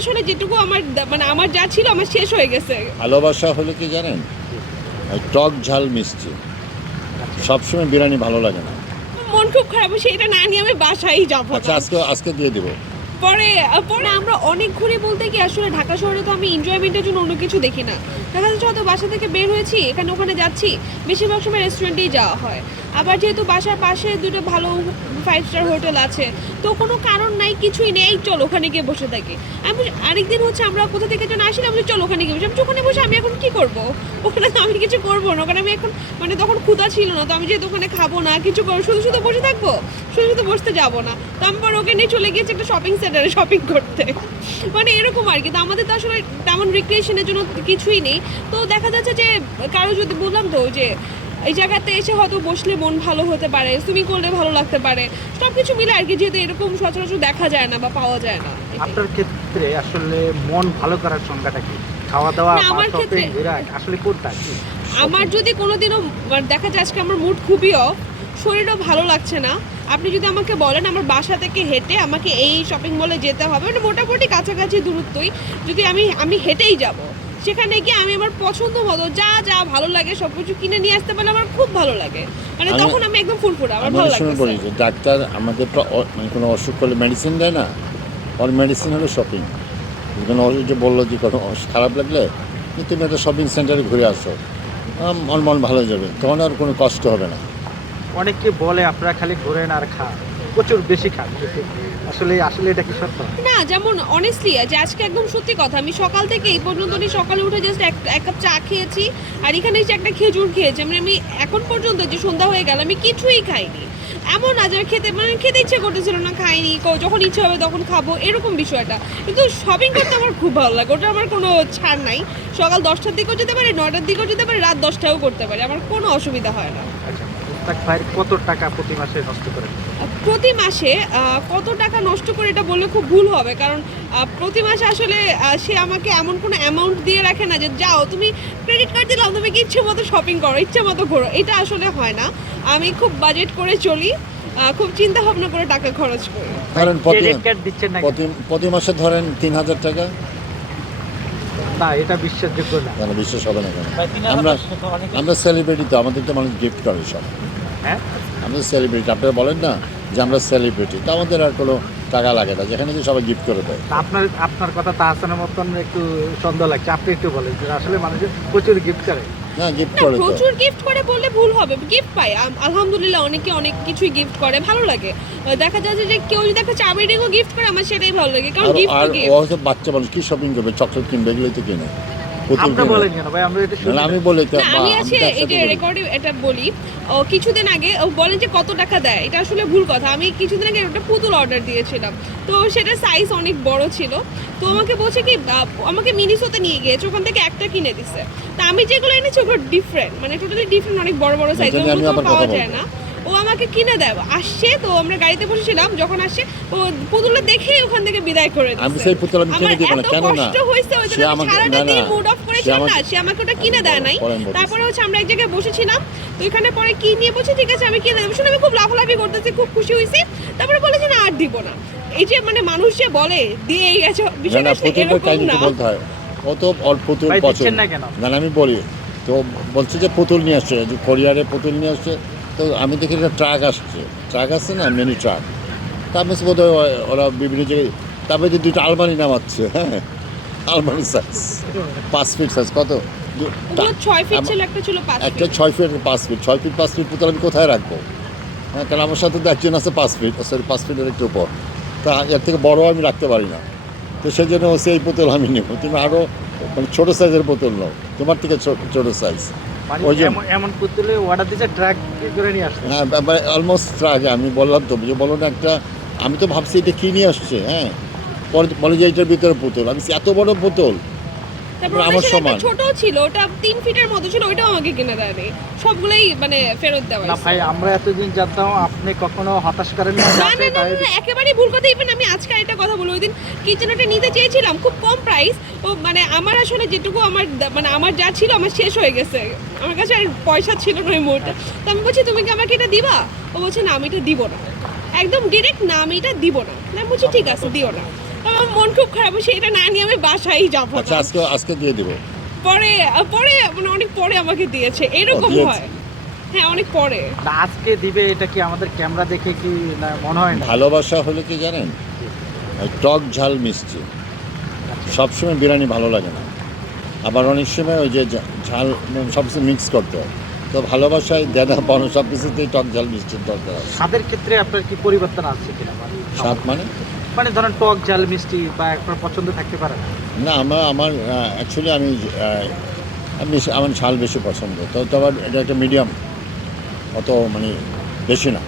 আসলে যেটুকু আমার মানে আমার যা ছিল আমার শেষ হয়ে গেছে। ভালোবাসা হলে কি জানেন? টক ঝাল মিষ্টি। সবসময় বিরিয়ানি ভালো লাগে না। মন খুব খারাপ সেটা না নিয়ে আমি বাসায় যাব আচ্ছা আজকে আজকে দিয়ে দেবো। পরে পরে আমরা অনেক ঘুরে বলতে কি, আসলে ঢাকা শহরে তো আমি এনজয়মেন্টের জন্য অন্য কিছু দেখি না। দেখা যাচ্ছে হয়তো বাসা থেকে বের হয়েছি, এখানে ওখানে যাচ্ছি, বেশিরভাগ সময় রেস্টুরেন্টেই যাওয়া হয়। আবার যেহেতু বাসার পাশে দুটো ভালো ফাইভ স্টার হোটেল আছে, তো কোনো কারণ নাই, কিছুই নেই চলো ওখানে গিয়ে বসে থাকি। আমি আরেকদিন হচ্ছে আমরা কোথা থেকে যেন আসলাম যে চলো ওখানে গিয়ে বসে। আমি ওখানে বসে, আমি এখন কি করব? ওখানে তো আমি কিছু করব না ওখানে আমি এখন মানে তখন ক্ষুধা ছিল না, তো আমি যেহেতু ওখানে খাব না, কিছু করব, শুধু শুধু বসে থাকব, শুধু শুধু বসতে যাব না। তো আমি পর ওকে নিয়ে চলে গিয়েছি একটা শপিং সেন্টারে শপিং করতে। মানে এরকম আর কি। তো আমাদের তো আসলে তেমন রিক্রিয়েশনের জন্য কিছুই নেই। তো দেখা যাচ্ছে যে কারও যদি বললাম তো যে এই জায়গাতে এসে হয়তো বসলে মন ভালো হতে পারে সুইমিং করলে ভালো লাগতে পারে সব কিছু মিলে আর কি যেহেতু এরকম সচরাচর দেখা যায় না বা পাওয়া যায় না। আপনার ক্ষেত্রে আসলে মন ভালো করার সংজ্ঞাটা কি? খাওয়া দাওয়া আমার ক্ষেত্রে- আসলে কোনটা কি? আমার যদি কোনোদিনও মানে দেখা যায় আজকে আমার মুড খুবই অফ শরীরও ভালো লাগছে না আপনি যদি আমাকে বলেন আমার বাসা থেকে হেঁটে আমাকে এই শপিং মলে যেতে হবে মানে মোটামুটি কাছাকাছি দূরত্বই যদি আমি আমি হেঁটেই যাব। সেখানে গিয়ে আমি আমার পছন্দ মতো যা যা ভালো লাগে সব কিছু কিনে নিয়ে আসতে পারলে আমার খুব ভালো লাগে। মানে তখন আমি একদম ফুলফুরা আমার ভালো যে ডাক্তার আমাদের মানে কোনো অসুখ করলে মেডিসিন দেয় না? ওর মেডিসিন হলো শপিং কোনো অসুখ যে বলল যে কোনো খারাপ লাগলে তুমি একটা শপিং সেন্টারে ঘুরে আসো আমার মন ভালো যাবে তখন আর কোনো কষ্ট হবে না। অনেকে বলে, আপনারা খালি ঘোরেন আর খান। প্রচুর বেশি খান। আসলে আসলে এটা কি সত্য? না, যেমন অনেস্টলি যে আজকে একদম সত্যি কথা, আমি সকাল থেকে এই পর্যন্ত আমি সকালে উঠে জাস্ট এক কাপ চা খেয়েছি, আর এখানে এসে একটা খেজুর খেয়েছি। মানে আমি এখন পর্যন্ত যে সন্ধ্যা হয়ে গেল, আমি কিছুই খাইনি। এমন না যে খেতে মানে খেতে ইচ্ছে করতেছিল না, খাইনি যখন ইচ্ছে হবে তখন খাব, এরকম বিষয়টা। কিন্তু শপিং করতে আমার খুব ভালো লাগে, ওটা আমার কোনো ছাড় নাই। সকাল দশটার দিকেও যেতে পারি নটার দিকেও যেতে পারি, রাত দশটাও করতে পারি, আমার কোনো অসুবিধা হয় না। ভাইয়ের কত টাকা প্রতি মাসে নষ্ট করেন প্রতি মাসে কত টাকা নষ্ট করে এটা বললে খুব ভুল হবে। কারণ প্রতি মাসে আসলে সে আমাকে এমন কোনো অ্যামাউন্ট দিয়ে রাখে না যে যাও তুমি ক্রেডিট কার্ড দিলাম তুমি কি ইচ্ছে মতো শপিং করো ইচ্ছে মতো ঘোরো? এটা আসলে হয় না। আমি খুব বাজেট করে চলি খুব চিন্তা ভাবনা করে টাকা খরচ করি। ধরেন? প্রতি প্রতি মাসে ধরেন তিন হাজার টাকা? না এটা বিশ্বাসযোগ্য না। মানে বিশ্বাস হবে না আমরা আমরা সেলিব্রিটি তো আমাদের তো মানুষ গিফট করে সব। হ্যাঁ? আমরা সেলিব্রিটি আপনারা বলেন না যে আমরা সেলিব্রিটি তো আমাদের আর কোনো টাকা লাগে না যেখানে কি সবাই গিফট করে দেয়। তা আপনার আপনার কথা তাহসানের মতন একটু সন্দেহ লাগছে। আপনি একটু বলেন যে আসলে মানুষের প্রচুর গিফট করে। না গিফট করে তো। প্রচুর গিফট করে বললে ভুল হবে গিফট পাই আলহামদুলিল্লাহ অনেকে অনেক কিছুই গিফট করে ভালো লাগে। দেখা যাচ্ছে যে কেউ যদি একটা চাবি রিংও গিফট করে আমার সেটাই ভালো লাগে কারণ গিফট আর তো ও গিফট হয়তো বাচ্চা মানুষ কি শপিং করবে? চকলেট কিনবে এগুলোই তো কিনে। পুতুল আপনি বলেন কেন? ভাই আমরা এটা শুনি না, না। আমি বলি তো আমি আছে। রেকর্ডে এটা কিছুদিন আগে ও বলে যে কত টাকা দেয় এটা আসলে ভুল কথা। আমি কিছুদিন আগে একটা পুতুল অর্ডার দিয়েছিলাম। তো সেটা সাইজ অনেক বড় ছিল। তো আমাকে বলছে কি আমাকে মিনিসোতে নিয়ে গিয়েছে ওখান থেকে একটা কিনে দিছে। তা আমি যেগুলো এনেছি ওগুলো ডিফারেন্ট মানে টোটালি ডিফারেন্ট অনেক বড় বড় সাইজ পাওয়া যায় না। ও আমাকে কিনে দেয়। আসছে তো আমরা গাড়িতে বসেছিলাম যখন আসছে ও পুতুলটা দেখেই ওখান থেকে বিদায় করে আমি সেই পুতুল আমি কিনে আমার দিব না এত কেন না কষ্ট হয়েছে ওই সে জন্য আমাকে সারাটা না দিন না মুড অফ সে করেছিলাম না আমাকে- সে আমাকে ওটা কিনে দেয় নাই। আমি তারপরে হচ্ছে আমরা এক জায়গায় বসেছিলাম তো এখানে পরে কি নিয়ে বসে ঠিক আছে আমি কিনে দেবো। শুনে আমি খুব লাফালাফি করতেছি খুব খুশি হয়েছি। তারপরে বলেছে না আর দিব না। এই যে মানে মানুষ যে বলে দিয়েই গেছে। বিষয়টা এরকম না। কত অল্প পুতুল পছন্দ না আমি বলি তো বলছে যে পুতুল নিয়ে আসছে। যে কোরিয়ারে পুতুল নিয়ে আসছে। তো আমি দেখি একটা ট্রাক আসছে। ট্রাক আসছে না মিনি ট্রাক তা আমি বোধ হয় ওরা বিভিন্ন জায়গায় তারপরে যে দুটো আলমারি নামাচ্ছে। হ্যাঁ। আলমারি সাইজ পাঁচ ফিট সাইজ কত? ছয় ফিট ছিল একটা ছিল পাঁচ একটা ছয় ফিট পাঁচ ফিট ছয় ফিট পাঁচ ফিট পুতুল আমি কোথায় রাখব? হ্যাঁ কারণ আমার সাথে তো একজন আছে পাঁচ ফিট সরি পাঁচ ফিটের একটু উপর। তা এর থেকে বড় আমি রাখতে পারি না। তো সেই জন্য সেই পুতুল আমি নেব। তুমি আরও মানে ছোটো সাইজের পুতুল নাও। তোমার থেকে ছোট- ছোটো সাইজ মানে ওই যে- এমন- পুতুলে অর্ডার দিচ্ছে ট্রাক করে নিয়ে আসছে। হ্যাঁ অলমোস্ট ট্রাক আমি বললাম তো যে বলো না একটা আমি তো ভাবছি এটা কী নিয়ে আসছে হ্যাঁ। বলে এটার ভিতরে পুতুল। আমি এত বড় পুতুল? তারপর আমার সমান। ছোট ছিল ওটা তিন ফিটের মতো ছিল ওইটাও আমাকে কিনে দেয়নি। সবগুলোই মানে ফেরত দেওয়া না ভাই আমরা এতদিন জানতাম আপনি কখনো হতাশ করেন না না না না ভুল কথা। ইভেন আমি আজকে একটা কথা বলি ওই দিন কিচেনটা নিতে চেয়েছিলাম খুব কম প্রাইস ও মানে আমার আসলে যেটুকু আমার মানে আমার যা ছিল আমার শেষ হয়ে গেছে। আমার কাছে আর পয়সা ছিল না ওই মুহূর্তে। তো আমি বলছি তুমি কি আমাকে এটা দিবা? ও বলছে না আমি এটা দিব না। একদম ডিরেক্ট না আমি এটা দিব না। না আমি বলছি ঠিক আছে দিও না। আমার মন খুব খারাপ হচ্ছে এটা না নিয়ে আমি বাসায় যাব আচ্ছা আজকে আজকে দিয়ে দেবো। পরে পরে মানে অনেক পরে আমাকে দিয়েছে। এরকম হয়। হ্যাঁ অনেক পরে। আজকে দিবে এটা কি আমাদের ক্যামেরা দেখে কি না মনে হয় না? ভালোবাসা হলে কি জানেন? ওই টক ঝাল মিষ্টি। সবসময় বিরিয়ানি ভালো লাগে না। আবার অনেক সময় ওই যে ঝাল সব কিছু মিক্স করতে হয়। তো ভালোবাসায় দেনা পানো সব কিছুতেই টক ঝাল মিষ্টির দরকার আছে স্বাদের ক্ষেত্রে আপনার কি পরিবর্তন আসছে কিনা? মানে স্বাদ মানে? মানে ধরেন টক ঝাল মিষ্টি বা আপনার পছন্দ থাকতে পারে না। আমার আমার অ্যাকচুয়ালি আমি আমি আমার ঝাল বেশি পছন্দ। তো তো আবার এটা একটা মিডিয়াম অত মানে বেশি না।